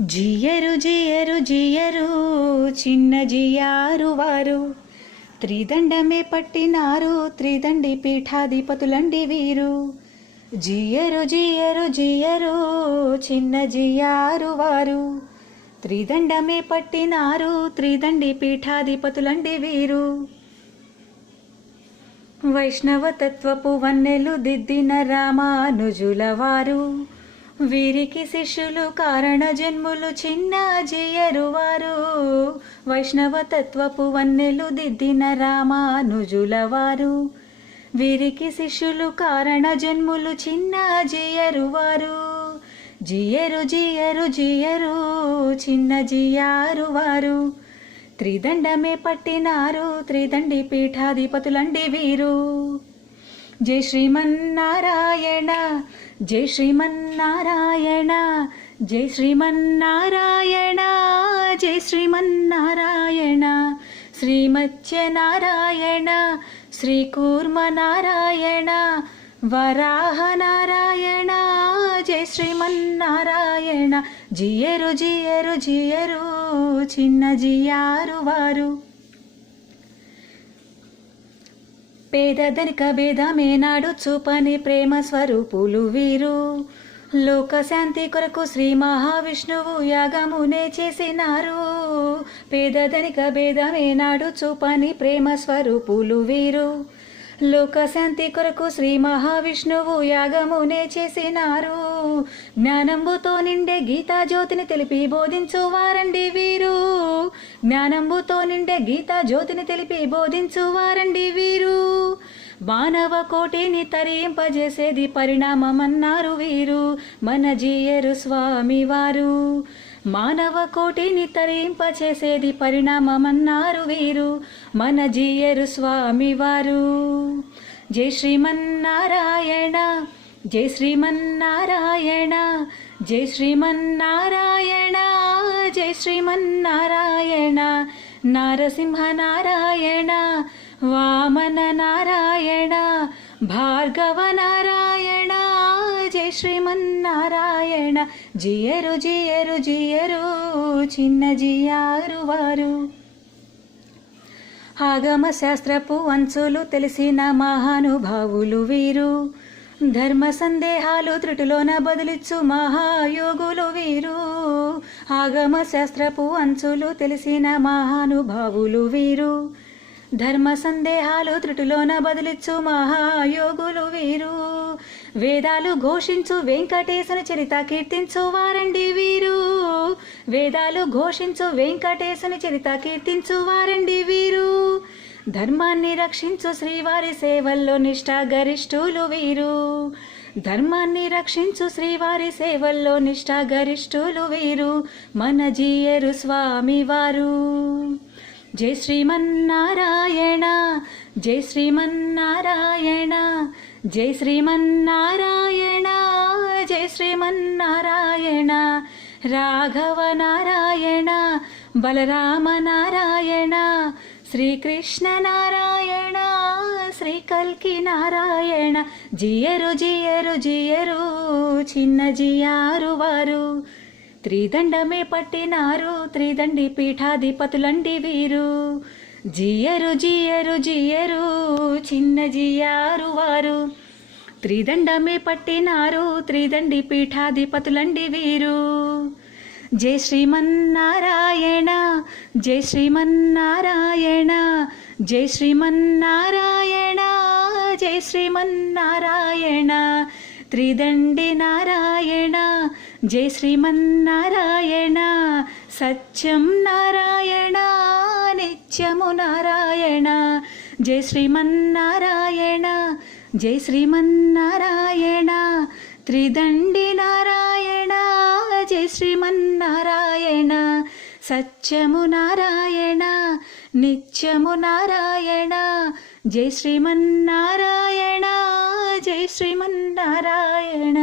జియరు జియరు జియరు చిన్న జియారు వారు త్రిదండమే పట్టినారు త్రిదండి పీఠాధిపతులండి వీరు. జియరు జియరు జియరు చిన్న జియారు వారు త్రిదండమే పట్టినారు త్రిదండి పీఠాధిపతులండి వీరు. వైష్ణవ తత్వపు వన్నెలు దిద్దిన రామానుజుల వారు వీరికి శిష్యులు కారణ జన్ములు చిన్న జియరు వారు. వైష్ణవ తత్వపు వన్నెలు దిద్దిన రామానుజుల వారు వీరికి శిష్యులు కారణ జన్ములు చిన్న జియరు వారు. జియరు జియరు జియరు చిన్న జియారు వారు త్రిదండమే పట్టినారు త్రిదండి పీఠాధిపతులండి వీరు. జై శ్రీమన్నారాయణ జై శ్రీమన్నారాయణ జై శ్రీమన్నారాయణ జై శ్రీమన్నారాయణ శ్రీమత్స్యనారాయణ శ్రీకూర్మనారాయణ వరాహనారాయణ జై శ్రీమన్నారాయణ. జియరు జియరు జియరు చిన్న జియారు వారు పేదధనిక భేదమేనాడు చూపని ప్రేమ స్వరూపులు వీరు. లోకశాంతి కొరకు శ్రీ మహావిష్ణువు యాగమునే చేసినారు. పేదధనిక భేదమేనాడు చూపని ప్రేమ స్వరూపులు వీరు. లోకశాంతి కొరకు శ్రీ మహావిష్ణువు యాగమునే చేసినారు. జ్ఞానంబుతో నిండే గీతా జ్యోతిని తెలిపి బోధించు వారండి వీరు. జ్ఞానంబుతో నిండే గీతా జ్యోతిని తెలిపి బోధించు వారండి వీరు. మానవ కోటిని తరింపజేసేది పరిణామమన్నారు వీరు మన జియరు స్వామి వారు. మానవ కోటిని తరింపచేసేది పరిణామమన్నారు వీరు మన జియరు స్వామి వారు. జై శ్రీమన్నారాయణ జై శ్రీమన్నారాయణ జై శ్రీమన్నారాయణ జై శ్రీమన్నారాయణ నారసింహ నారాయణ వామన నారాయణ భార్గవ నారాయణ జై శ్రీమన్నారాయణ. జియరు జియరు జియరు చిన్న జియారు వారు ఆగమ శాస్త్రపు అంచులు తెలిసిన మహానుభావులు వీరు. ధర్మ సందేహాలు త్రుటిలోన బదిలిచ్చు మహాయోగులు వీరు. ఆగమ శాస్త్రపు అంచులు తెలిసిన మహానుభావులు వీరు. ధర్మ సందేహాలు త్రుటిలోన బదిలిచ్చు మహాయోగులు వీరు. వేదాలు ఘోషించు వెంకటేశుని చరిత కీర్తించు వారండి వీరు. వేదాలు ఘోషించు వెంకటేశుని చరిత కీర్తించు వారండి వీరు. ధర్మాన్ని రక్షించు శ్రీవారి సేవల్లో నిష్ఠా గరిష్ఠులు వీరు. ధర్మాన్ని రక్షించు శ్రీవారి సేవల్లో నిష్ఠా గరిష్ఠులు వీరు మన జియరు స్వామి వారు. జై శ్రీమన్నారాయణ జై శ్రీమన్నారాయణ జై శ్రీమన్నారాయణ జై శ్రీమన్నారాయణ రాఘవ నారాయణ బలరామ నారాయణ శ్రీకృష్ణ నారాయణ శ్రీ కల్కి నారాయణ. జియరు జియరు జియరు చిన్న జియారు వారు త్రిదండమే పట్టినారు త్రిదండి పీఠాధిపతులండి వీరు. జియరు జియరు జియరు చిన్న జియారు వారు త్రిదండమే పట్టినారు త్రిదండి పీఠాధిపతులండి వీరు. జై శ్రీమన్నారాయణ జై శ్రీమన్నారాయణ జై శ్రీమన్నారాయణ జై శ్రీమన్నారాయణ త్రిదండి నారాయణ జై శ్రీమన్నారాయణ సత్యం నారాయణ నిత్యము నారాయణ. జై శ్రీమన్నారాయణ జై శ్రీమన్నారాయణ త్రిదండి నారాయణ జై శ్రీమన్నారాయణ సత్యము నారాయణ నిత్యము నారాయణ. జై శ్రీమన్నారాయణ జై శ్రీమన్నారాయణ.